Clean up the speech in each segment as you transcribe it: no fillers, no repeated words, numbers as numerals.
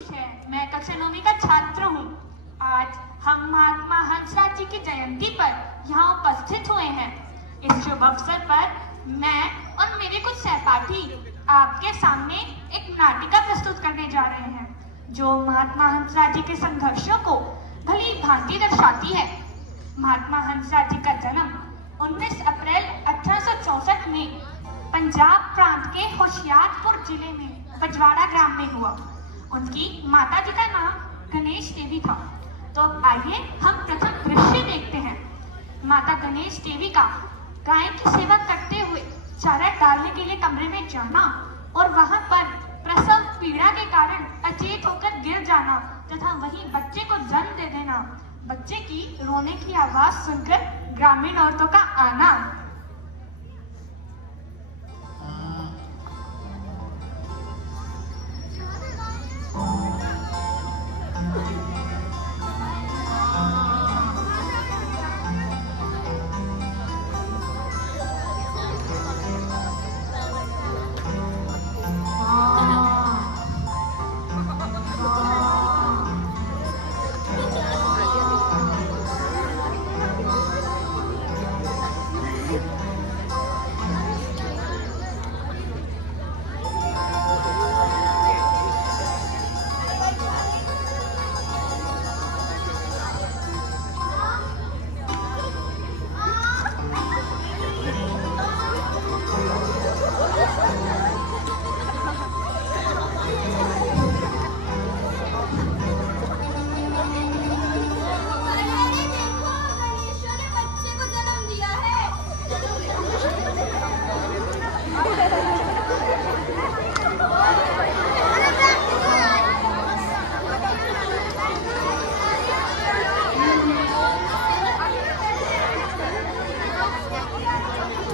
मैं कक्षा 9वीं का छात्र हूँ। आज हम महात्मा हंसराज जी की जयंती पर यहाँ उपस्थित हुए हैं। इस शुभ अवसर पर मैं और मेरे कुछ सहपाठी आपके सामने एक नाटिका प्रस्तुत करने जा रहे हैं, जो महात्मा हंसराज जी के संघर्षों को भली भांति दर्शाती है। महात्मा हंसराज जी का जन्म 19 अप्रैल 1864 में पंजाब प्रांत के होशियारपुर जिले में बजवाड़ा ग्राम में हुआ। उनकी माता जी का नाम गणेश देवी था। तो आइए हम प्रथम दृश्य देखते हैं। माता गणेश देवी का गाय की सेवा करते हुए चारा डालने के लिए कमरे में जाना और वहां पर प्रसव पीड़ा के कारण अचेत होकर गिर जाना तथा वहीं बच्चे को जन्म दे देना। बच्चे की रोने की आवाज सुनकर ग्रामीण औरतों का आना।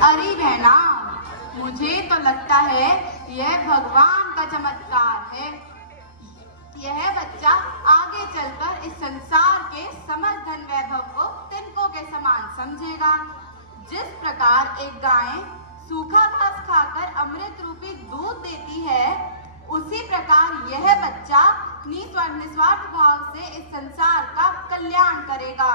अरे बहना, मुझे तो लगता है यह भगवान का चमत्कार है। यह बच्चा आगे चलकर इस संसार के समस्त धन वैभव को तिनकों के समान समझेगा। जिस प्रकार एक गाय सूखा घास खाकर अमृत रूपी दूध देती है, उसी प्रकार यह बच्चा निस्वार्थ भाव से इस संसार का कल्याण करेगा।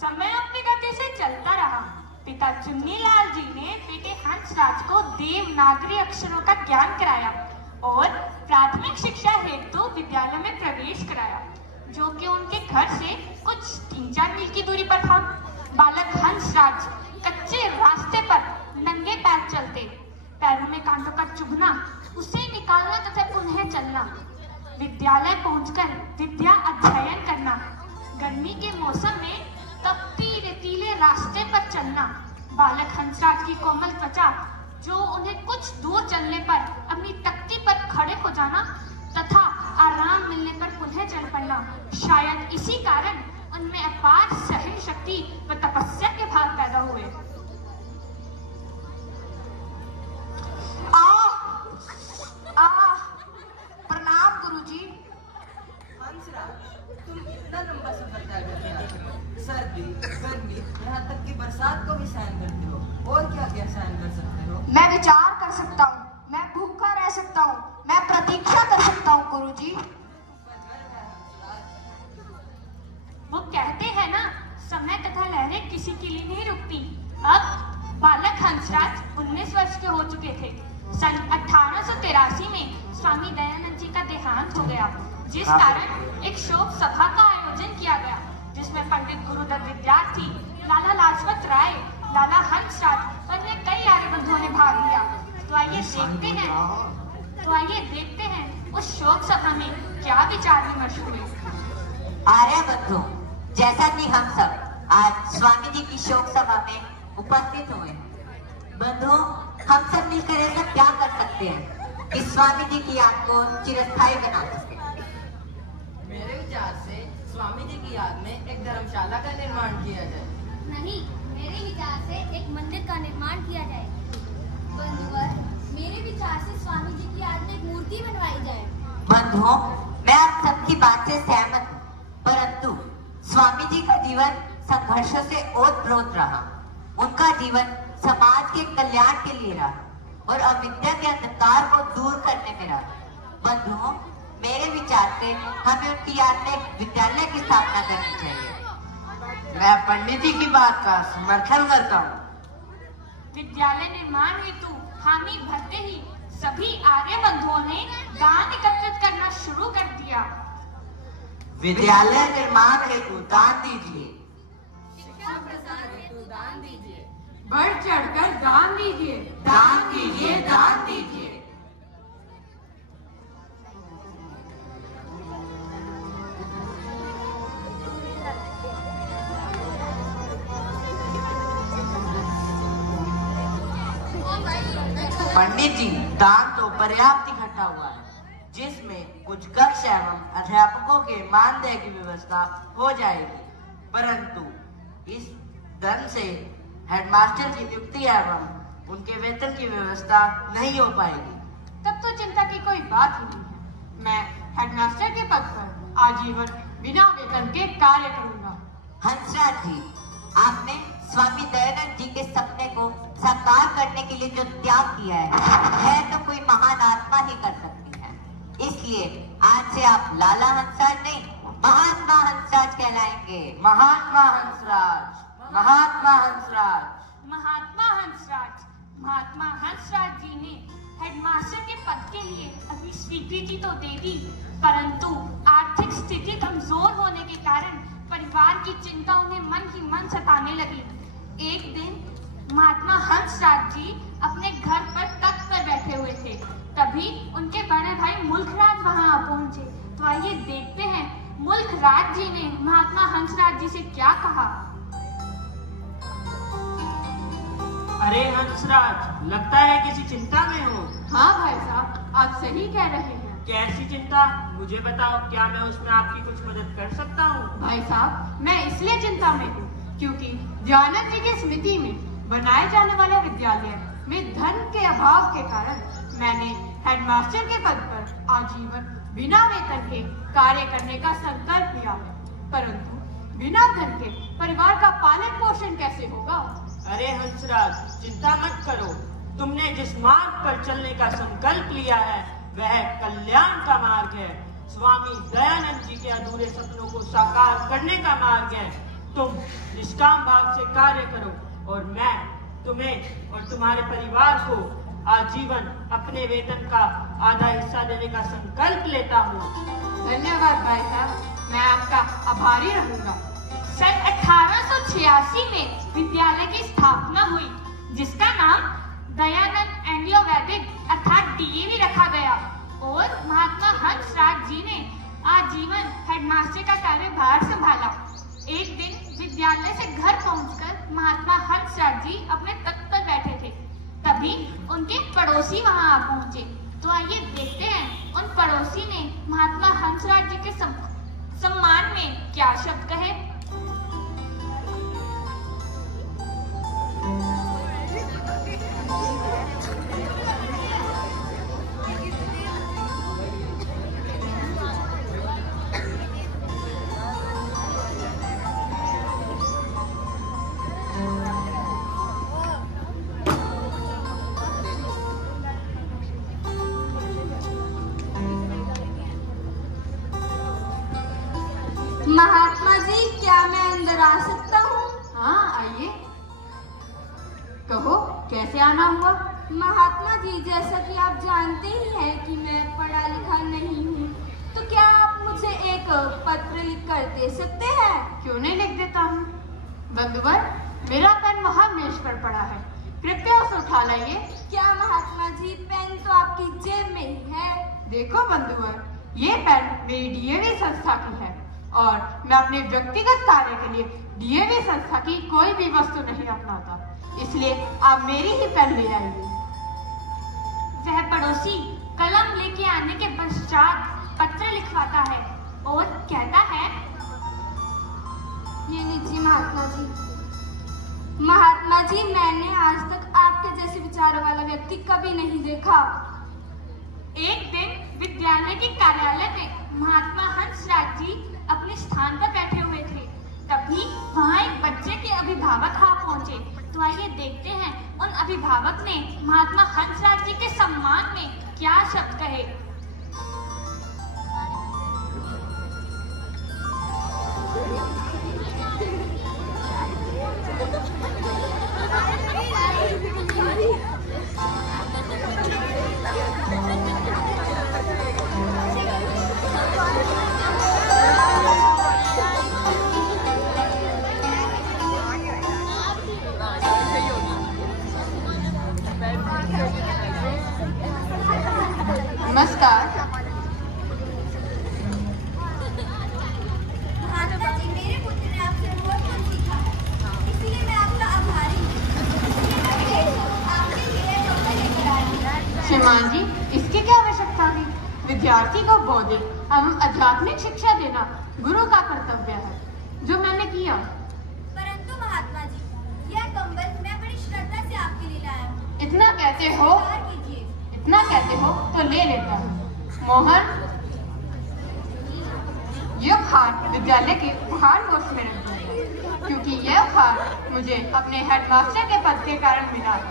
समय अपनी गति से चलता रहा। पिता चुन्नीलाल जी ने बेटे हंसराज को देवनागरी अक्षरों का ज्ञान कराया और प्राथमिक शिक्षा हेतु विद्यालय में प्रवेश कराया, जो कि उनके घर से कुछ 3-4 मील की दूरी पर था। बालक हंसराज कच्चे रास्ते पर नंगे पैर चलते, पैरों में कांटों का चुभना, उसे निकालना तथा पुनः चलना, विद्यालय पहुंचकर विद्या अध्ययन करना, गर्मी के मौसम में तपती रेतीले रास्ते पर चलना, बालक हंसराज की कोमल त्वचा जो उन्हें कुछ दूर चलने पर अपनी तख्ती पर खड़े हो जाना तथा आराम मिलने पर पुनः चल पड़ना। शायद इसी कारण उनमें अपार सहन शक्ति व तपस्या के भाव पैदा हुए। प्रणाम गुरुजी। हंसराज, तुम इतना लंबा सफर तय करते हो, सर्दी, गर्मी, यहाँ तक कि बरसात को भी सहन करते हो। और क्या क्या सहन कर सकते हो? मैं विचार कर सकता हूँ, मैं भूखा रह सकता हूँ, मैं प्रतीक्षा कर सकता हूँ गुरुजी। वो कहते हैं ना, समय तथा लहरें किसी के लिए नहीं रुकती। अब बालक हंसराज 19 वर्ष के हो चुके थे। सन 1883 में स्वामी दयानंद जी का देहांत हो गया, जिस कारण एक शोक सभा का आयोजन किया गया, जिसमें पंडित गुरुदत्त विद्यार्थी, लाला लाजपत राय, लाला हंसराज और अन्य कई आर्यबंधुओं ने भाग लिया। तो आइए देखते हैं उस शोक सभा में क्या विचार विमर्श हुए। आर्यबंधु, जैसा कि हम सब आज स्वामी जी की शोक सभा में उपस्थित हुए, बंधुओं, हम सब मिलकर ऐसा क्या कर सकते हैं कि स्वामी जी की याद को चिरस्थायी बना सके? मेरे विचार से स्वामी जी की याद में एक धर्मशाला का निर्माण किया जाए। नहीं, मेरे विचार से एक मंदिर का निर्माण किया जाए। बंधुवर, मेरे विचार से स्वामी जी की याद में एक मूर्ति बनवाई जाए। बंधुओं, मैं आप सबकी बात से सहमत हूँ, परंतु स्वामी जी का जीवन संघर्षों से ओतप्रोत रहा। उनका जीवन समाज के कल्याण के लिए रहा और अविद्या के अंधकार को दूर करने में रहा। बंधुओं, मेरे विचार से हमें उनकी याद में एक विद्यालय की स्थापना करनी चाहिए। मैं पंडित जी की बात का समर्थन करता हूँ। विद्यालय निर्माण हेतु हामी भरते ही सभी आर्य बंधुओं ने दान एकत्रित करना शुरू कर दिया। विद्यालय निर्माण हेतु दान दीजिए। बढ़ चढ़कर दान दीजिए, दान दीजिए, दान दीजिए। पंडित जी, दान तो पर्याप्त इकट्ठा हुआ है, जिसमें कुछ कक्ष एवं अध्यापकों के मानदेय की व्यवस्था हो जाएगी, परंतु इस धन से हेडमास्टर की नियुक्ति एवं उनके वेतन की व्यवस्था नहीं हो पाएगी। तब तो चिंता की कोई बात ही नहीं है। मैं हेडमास्टर के पद पर आजीवन बिना वेतन के कार्य करूंगा। हंसराज जी, आपने स्वामी दयानंद जी के सपने को साकार करने के लिए जो त्याग किया है तो कोई महान आत्मा ही कर सकती है। इसलिए आज से आप लाला हंसराज नहीं, महात्मा हंसराज कहलाएंगे। महात्मा हंसराज, महात्मा हंसराज। महात्मा हंसराज, महात्मा हंसराज जी ने हेडमास्टर के पद के लिए अपनी स्वीकृति तो दे दी, परंतु आर्थिक स्थिति कमजोर होने के कारण परिवार की चिंता उन्हें मन ही मन सताने लगी। एक दिन महात्मा हंसराज जी अपने घर पर तख्त पर बैठे हुए थे, तभी उनके बड़े भाई मुल्खराज वहां आ पहुंचे। तो आइए देखते हैं मुल्खराज जी ने महात्मा हंसराज जी से क्या कहा। अरे हंसराज, लगता है किसी चिंता में हो। हाँ भाई साहब, आप सही कह रहे हैं। कैसी चिंता, मुझे बताओ, क्या मैं उसमें आपकी कुछ मदद कर सकता हूँ? भाई साहब, मैं इसलिए चिंता में हूँ क्योंकि दयानंद जी की स्मृति में बनाए जाने वाले विद्यालय में धन के अभाव के कारण मैंने हेडमास्टर के पद पर आजीवन बिना वेतन के कार्य करने का संकल्प लिया, परंतु बिना धन के परिवार का पालन पोषण कैसे होगा? अरे हंसराज, चिंता मत करो। तुमने जिस मार्ग पर चलने का संकल्प लिया है वह कल्याण का मार्ग है। स्वामी दयानंद जी के अधूरे सपनों को साकार करने का मार्ग है। तुम निष्काम भाव से कार्य करो और मैं तुम्हें और तुम्हारे परिवार को आजीवन अपने वेतन का आधा हिस्सा देने का संकल्प लेता हूँ। धन्यवाद भाई साहब, मैं आपका आभारी रहूंगा। सन 1886 में विद्यालय की स्थापना हुई, जिसका नाम दयानंद एंग्लो वैदिक अर्थात डीएवी रखा गया और महात्मा हंसराज जी ने आजीवन हेडमास्टर का कार्यभार संभाला। एक दिन विद्यालय से घर पहुंचकर महात्मा हंसराज जी अपने तख्त पर बैठे थे, तभी उनके पड़ोसी वहां आ पहुंचे। तो आइए देखते हैं उन पड़ोसी ने महात्मा हंसराज जी के सम्मान में क्या शब्द कहे। महात्मा जी, क्या मैं अंदर आ सकता हूँ? हाँ आइए, कहो कैसे आना हुआ? महात्मा जी, जैसा कि आप जानते ही हैं कि मैं पढ़ा लिखा नहीं हूँ, तो क्या आप मुझे एक पत्र लिख कर दे सकते हैं? क्यों नहीं लिख देता हूँ। बंधुवर, मेरा पेन वहाँ मेज पर पड़ा है, कृपया उसे उठा लाइए। क्या महात्मा जी, पेन तो आपकी जेब में ही है। देखो बंधुवर, ये पेन मेरी डीएवी संस्था की है और मैं अपने व्यक्तिगत कार्य के लिए डीएवी संस्था की कोई भी वस्तु नहीं अपनाता, इसलिए आप मेरी ही पेन ले आइए। वह पड़ोसी कलम लेके आने के पश्चात पत्र लिखवाता है और कहता है, ये लीजिए महात्मा जी। महात्मा जी, मैंने आज तक आपके जैसे विचारों वाला व्यक्ति कभी नहीं देखा। एक दिन विद्यालय के कार्यालय में महात्मा हंसराज जी अपने स्थान पर बैठे हुए थे, तभी वहां एक बच्चे के अभिभावक आ पहुंचे। तो आइए देखते हैं उन अभिभावक ने महात्मा हंसराज जी के सम्मान में क्या शब्द कहे। आध्यात्मिक शिक्षा देना गुरु का कर्तव्य है, जो मैंने किया। परंतु महात्मा जी, यह कंबल मैं बड़ी श्रद्धा से आपके लिए लाया हूँ। इतना कहते हो, स्वीकार कीजिए। इतना कहते हो तो ले लेता हूँ। मोहन, यह उपहार विद्यालय के उपहार कोष में रख दूंगा, क्योंकि यह उपहार मुझे अपने हेडमास्टर के पद के कारण मिला है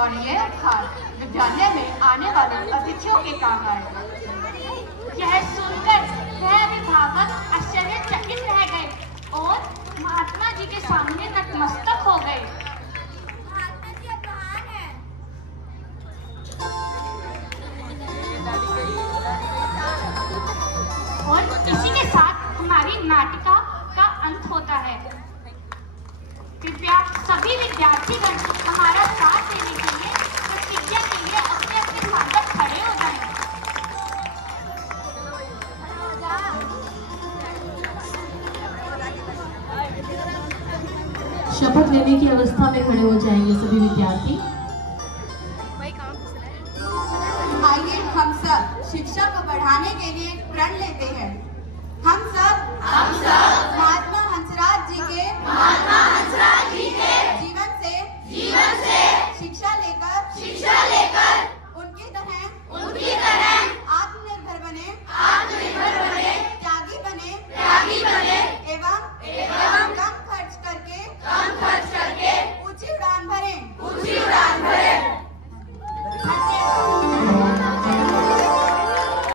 और यह उपहार विद्यालय में आने वाले अतिथियों के काम आएगा। यह सुनकर वह अभिभावक आश्चर्यचकित रह गए और महात्मा जी के सामने नतमस्तक हो गए। महात्मा जी अब महान हैं। और इसी के साथ हमारी नाटिका का अंत होता है। कृपया सभी विद्यार्थीगण हमारा साथ देने के लिए प्रतिज्ञा के लिए अपने अपने स्थान पर खड़े हो जाएं। शपथ लेने की अवस्था में खड़े हो जाएंगे सभी विद्यार्थी।